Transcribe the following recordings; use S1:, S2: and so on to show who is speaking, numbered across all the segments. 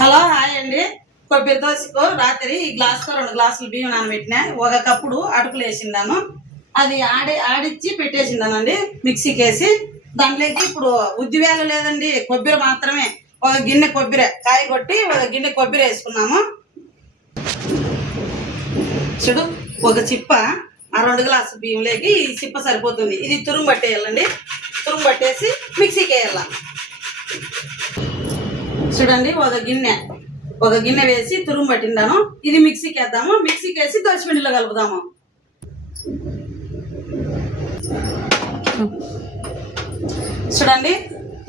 S1: Hello hi అండి. కొబ్బరి దోశకు రాత్రి ఈ గ్లాస్తో రెండు గ్లాసులు బియ్యం నానబెట్టిన. ఒక కప్పుడు అటుకులు వేసిండాను. అది ఆడి ఆడిచ్చి పెట్టేసిండానండి మిక్సీకి వేసి దాంట్లోకి ఇప్పుడు ఉద్దివేలు లేదండి కొబ్బరి మాత్రమే. ఒక గిన్నె కొబ్బరి కాయ కొట్టి ఒక గిన్నె కొబ్బరి వేసుకున్నాము. చూడు ఒక చిప్ప ఆ రెండు గ్లాసు బియ్యంలోకి ఈ చిప్ప సరిపోతుంది. ఇది తురుము పట్టేయాలండి. తురుము పట్టేసి మిక్సీకి వేయాలి చూడండి ఒక గిన్నె ఒక గిన్నె వేసి తురుము పట్టిండాను ఇది మిక్సీకి వేద్దాము మిక్సీకి వేసి దోశపిండిలో కలుపుదాము. చూడండి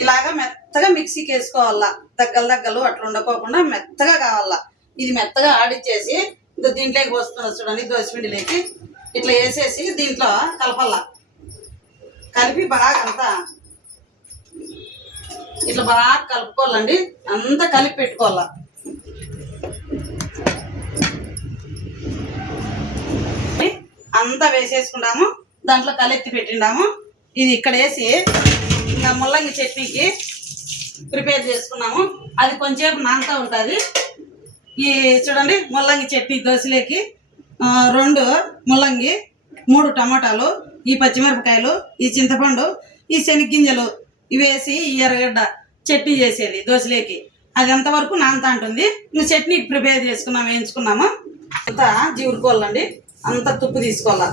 S1: ఇలాగా మెత్తగా మిక్సీకి వేసుకోవాలా దగ్గలు దగ్గలు అట్లా ఉండకోకుండా మెత్తగా కావాలా. ఇది మెత్తగా ఆడిచ్చేసి ఇంకా దీంట్లోకి పోస్తున్నా చూడండి దోశపిండిలోకి. ఇట్లా వేసేసి దీంట్లో కలపాల. కలిపి బాగా అంతా ఇట్లా బాగా కలుపుకోవాలండి. అంతా కలిపి పెట్టుకోవాలా. అంతా వేసేసుకున్నాము దాంట్లో కలెత్తి పెట్టిండాము ఇది ఇక్కడ వేసి ఇంకా ముల్లంగి చట్నీకి ప్రిపేర్ చేసుకున్నాము. అది కొంచెంసేపు నానుతూ ఉంటుంది. ఈ చూడండి ముల్లంగి చట్నీ దోశలోకి రెండు ముల్లంగి మూడు టమాటాలు ఈ పచ్చిమిరపకాయలు ఈ చింతపండు ఈ శనగ్గింజలు ఇవి వేసి ఎర్రగడ్డ చట్నీ చేసేది దోశలేకి. అది ఎంతవరకు నాంత ఉంటుంది ఇంకా చట్నీ ప్రిపేర్ చేసుకున్నాము వేయించుకున్నాము? అంతా జీవురుకోవాలండి అంతా తుప్పు తీసుకోవాలా?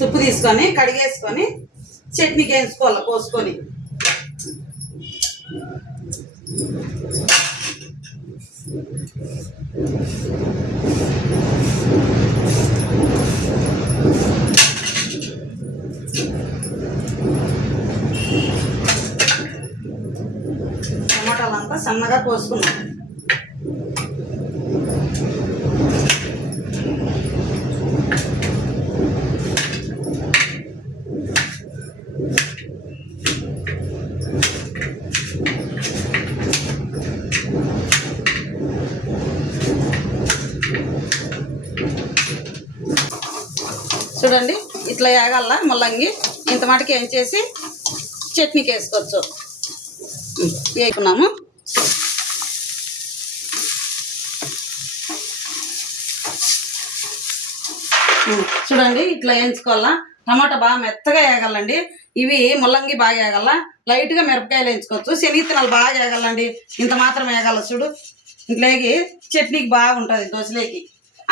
S1: తుప్పు తీసుకొని కడిగేసుకొని చట్నీకి వేయించుకోవాలి పోసుకొని. you. సన్నగా కోసుకున్నాం. చూడండి ఇట్లా వేగల్లా ముల్లంగి. ఇంత మటుకు ఏం చేసి చట్నీకి వేసుకోవచ్చు వేసుకున్నాము చూడండి ఇట్లా వేయించుకోవాలా? టమాటా బాగా మెత్తగా వేయగలండి ఇవి ముల్లంగి బాగా వేయగల లైట్గా మిరపకాయలు వేయించుకోవచ్చు. శనిత్తనాలు బాగా వేయగలండి ఇంత మాత్రం వేయగల చూడు. ఇంట్లోకి చట్నీకి బాగుంటుంది దోశలేకి.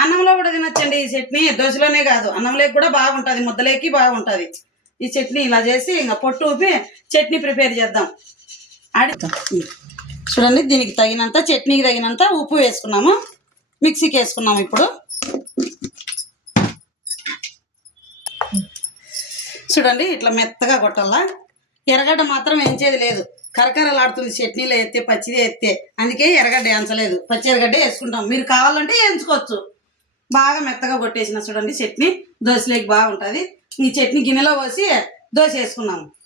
S1: అన్నంలో కూడా తినొచ్చండి ఈ చట్నీ. దోశలోనే కాదు అన్నంలోకి కూడా బాగుంటుంది. ముద్దలోకి బాగుంటుంది. ఈ చట్నీ ఇలా చేసి ఇంకా పొట్టు ఊపి చట్నీ ప్రిపేర్ చేద్దాం. ఆడి చూడండి దీనికి తగినంత చట్నీకి తగినంత ఉప్పు వేసుకున్నాము? మిక్సీకి వేసుకున్నాము ఇప్పుడు. చూడండి ఇట్లా మెత్తగా కొట్టాలా? ఎర్రగడ్డ మాత్రం ఎంచేది లేదు. కరకరలాడుతుంది చట్నీలో ఎత్తే పచ్చిదే ఎత్తే. అందుకే ఎర్రగడ్డ ఎంచలేదు. పచ్చి ఎర్రగడ్డ వేసుకుంటాం. మీరు కావాలంటే ఎంచుకోవచ్చు. బాగా మెత్తగా కొట్టేసిన చూడండి చట్నీ. దోశలోకి బాగుంటుంది. ఈ చట్నీ గిన్నెలో పోసి దోశ వేసుకున్నాము.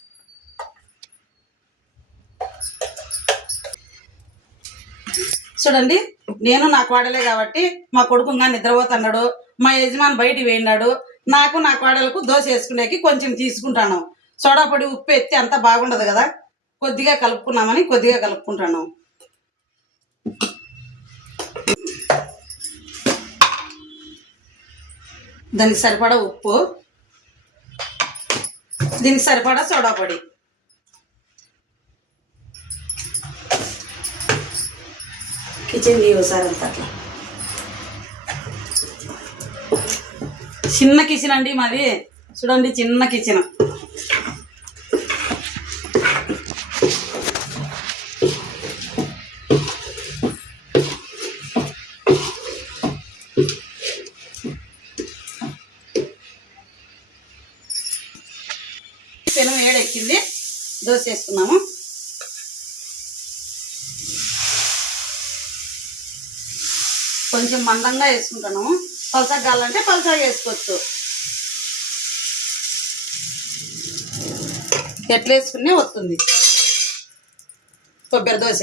S1: చూడండి నేను నా కోడలే కాబట్టి మా కొడుకు ఇంకా నిద్రపోతున్నాడు మా యజమాని బయటికి పోయినాడు నాకు నా కోడలకు దోశ వేసుకునేకి కొంచెం తీసుకుంటాను. సోడా పొడి ఉప్పు ఎత్తి అంతా బాగుండదు కదా కొద్దిగా కలుపుకున్నామని కొద్దిగా కలుపుకుంటాను. దానికి సరిపడా ఉప్పు దీనికి సరిపడా సోడా పొడి. కిచెన్ తీయవు సార్ అంత అట్లా. చిన్న కిచెన్ అండి మాది. చూడండి చిన్న కిచెన్. పెనం వేడెక్కింది దోశ వేసుకున్నాము. కొంచెం మందంగా వేసుకుంటాను. పలసగా కావాలంటే పలసగా వేసుకోవచ్చు. ఎట్లా వేసుకునే వస్తుంది. కొబ్బరి దోశ.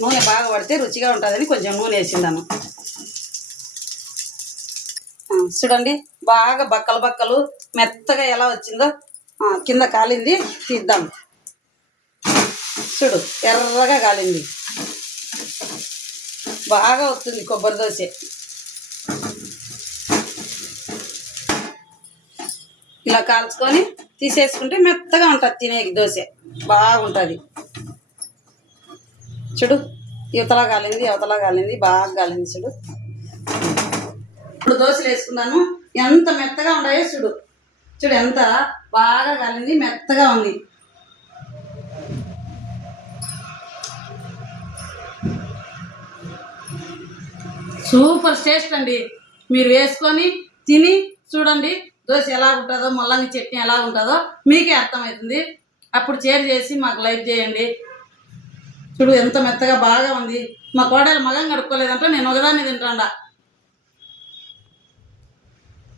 S1: నూనె బాగా పడితే రుచిగా ఉంటుందని కొంచెం నూనె వేసిందాము చూడండి బాగా బక్కలు బక్కలు మెత్తగా ఎలా వచ్చిందో కింద కాలింది తీద్దాం. చూడు ఎర్రగా కాలింది. బాగా వస్తుంది కొబ్బరి దోశ. ఇలా కాల్చుకొని తీసేసుకుంటే మెత్తగా ఉంటుంది తినే దోశ. బాగుంటుంది. చూడు యువతలా కాలింది యువతలా కాలింది బాగా కాలింది చూడు. ఇప్పుడు దోశలు వేసుకున్నాను. ఎంత మెత్తగా ఉన్నాయో చూడు. చూడు ఎంత బాగా కాలింది మెత్తగా ఉంది. సూపర్ టేస్ట్ అండి. మీరు వేసుకొని తిని చూడండి దోశ ఎలా ఉంటుందో ముల్లంగి చట్నీ ఎలా ఉంటుందో మీకే అర్థమవుతుంది. అప్పుడు షేర్ చేసి మాకు లైక్ చేయండి. చూడు ఎంత మెత్తగా బాగా ఉంది. మా కోడలు మగం కడుక్కోలేదంటే నేను ఒకదాన్ని తింటాడా.